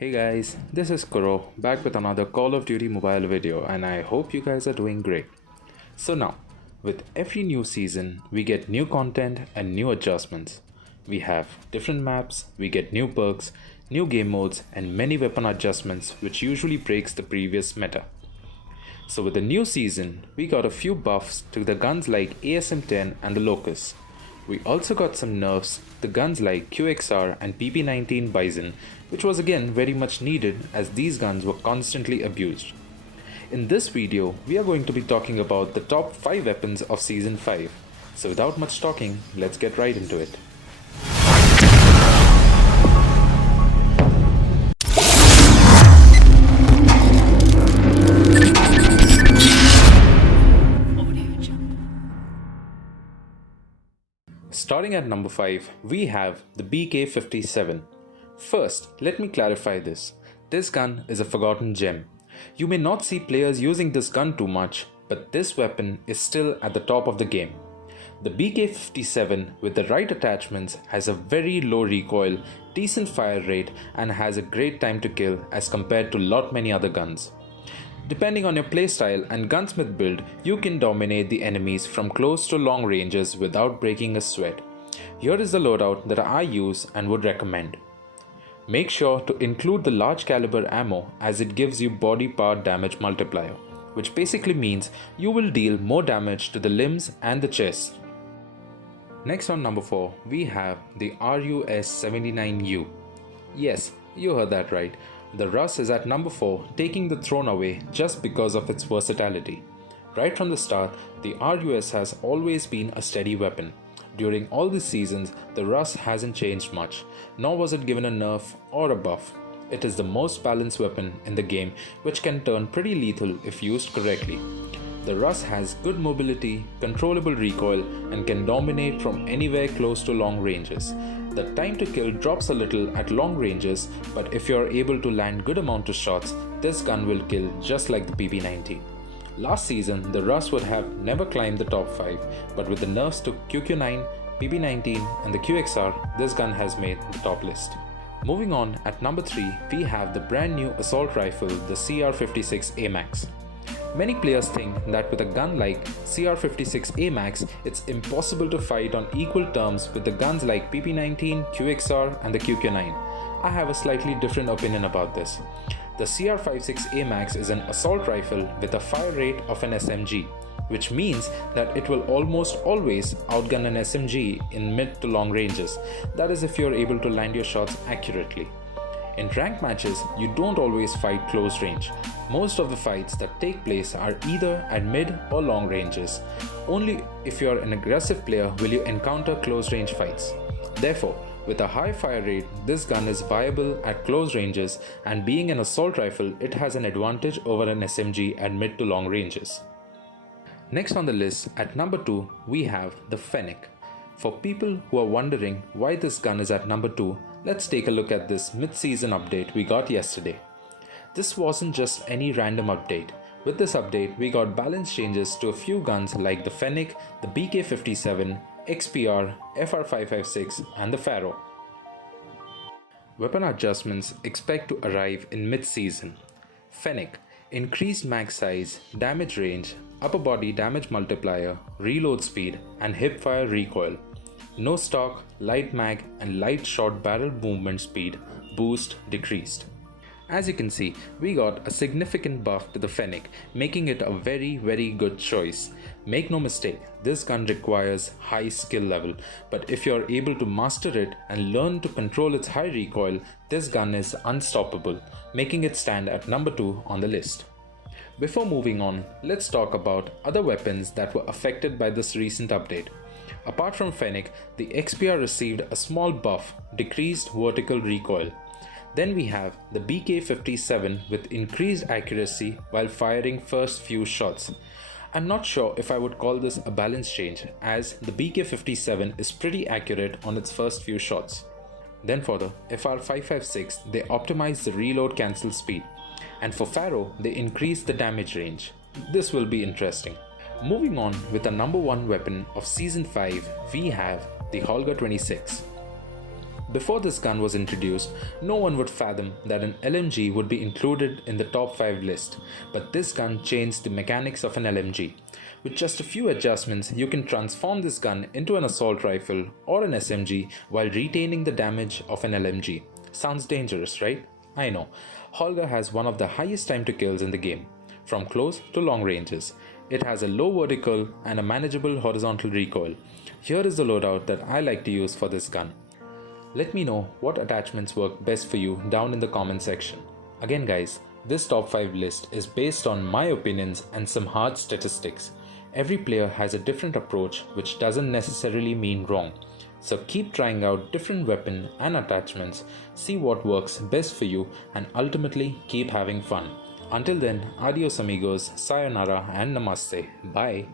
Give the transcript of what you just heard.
Hey guys, this is Kuro back with another Call of Duty mobile video and I hope you guys are doing great. So now, with every new season, we get new content and new adjustments. We have different maps, we get new perks, new game modes and many weapon adjustments which usually breaks the previous meta. So with the new season, we got a few buffs to the guns like ASM-10 and the Locust. We also got some nerfs to guns like QXR and PP-19 Bison, which was again very much needed as these guns were constantly abused. In this video, we are going to be talking about the top 5 weapons of Season 5. So without much talking, let's get right into it. Starting at number 5, we have the BK-57. First, let me clarify this. This gun is a forgotten gem. You may not see players using this gun too much, but this weapon is still at the top of the game. The BK-57 with the right attachments has a very low recoil, decent fire rate and has a great time to kill as compared to lot many other guns. Depending on your playstyle and gunsmith build, you can dominate the enemies from close to long ranges without breaking a sweat. Here is the loadout that I use and would recommend. Make sure to include the large caliber ammo as it gives you body part damage multiplier, which basically means you will deal more damage to the limbs and the chest. Next on number 4, we have the RUS-79U. Yes, you heard that right. The Rus is at number 4, taking the throne away just because of its versatility. Right from the start, the RUS has always been a steady weapon. During all these seasons, the Rus hasn't changed much, nor was it given a nerf or a buff. It is the most balanced weapon in the game, which can turn pretty lethal if used correctly. The Rus has good mobility, controllable recoil, and can dominate from anywhere close to long ranges. The time to kill drops a little at long ranges, but if you are able to land good amount of shots, this gun will kill just like the PP-19. Last season, the Rus would have never climbed the top 5, but with the nerfs to QQ9, PP-19 and the QXR, this gun has made the top list. Moving on, at number 3, we have the brand new assault rifle, the CR56 AMAX. Many players think that with a gun like CR56 AMAX, it's impossible to fight on equal terms with the guns like PP-19, QXR and the QQ9. I have a slightly different opinion about this. The CR56 AMAX is an assault rifle with a fire rate of an SMG, which means that it will almost always outgun an SMG in mid to long ranges. That is if you are able to land your shots accurately. In ranked matches, you don't always fight close range. Most of the fights that take place are either at mid or long ranges. Only if you are an aggressive player will you encounter close range fights. Therefore, with a high fire rate, this gun is viable at close ranges, and being an assault rifle, it has an advantage over an SMG at mid to long ranges. Next on the list, at number 2, we have the Fennec. For people who are wondering why this gun is at number 2, let's take a look at this mid-season update we got yesterday. This wasn't just any random update. With this update, we got balance changes to a few guns like the Fennec, the BK-57, XPR, FR556 and the Pharaoh. Weapon adjustments expect to arrive in mid-season. Fennec, increased mag size, damage range, upper body damage multiplier, reload speed and hipfire recoil. No stock, light mag and light shot barrel movement speed boost decreased. As you can see, we got a significant buff to the Fennec, making it a very good choice. Make no mistake, this gun requires high skill level, but if you are able to master it and learn to control its high recoil, this gun is unstoppable, making it stand at number 2 on the list. Before moving on, let's talk about other weapons that were affected by this recent update. Apart from Fennec, the XPR received a small buff, decreased vertical recoil. Then we have the BK-57 with increased accuracy while firing first few shots. I'm not sure if I would call this a balance change, as the BK-57 is pretty accurate on its first few shots. Then for the FR556, they optimized the reload cancel speed. And for Pharaoh, they increased the damage range. This will be interesting. Moving on with the number 1 weapon of Season 5, we have the Holgar 26. Before this gun was introduced, no one would fathom that an LMG would be included in the top 5 list, but this gun changed the mechanics of an LMG. With just a few adjustments, you can transform this gun into an assault rifle or an SMG while retaining the damage of an LMG. Sounds dangerous, right? I know. Holgar has one of the highest time to kills in the game, from close to long ranges. It has a low vertical and a manageable horizontal recoil. Here is the loadout that I like to use for this gun. Let me know what attachments work best for you down in the comment section. Again guys, this top 5 list is based on my opinions and some hard statistics. Every player has a different approach, which doesn't necessarily mean wrong. So keep trying out different weapon and attachments, see what works best for you, and ultimately keep having fun. Until then, adios amigos, sayonara and namaste. Bye.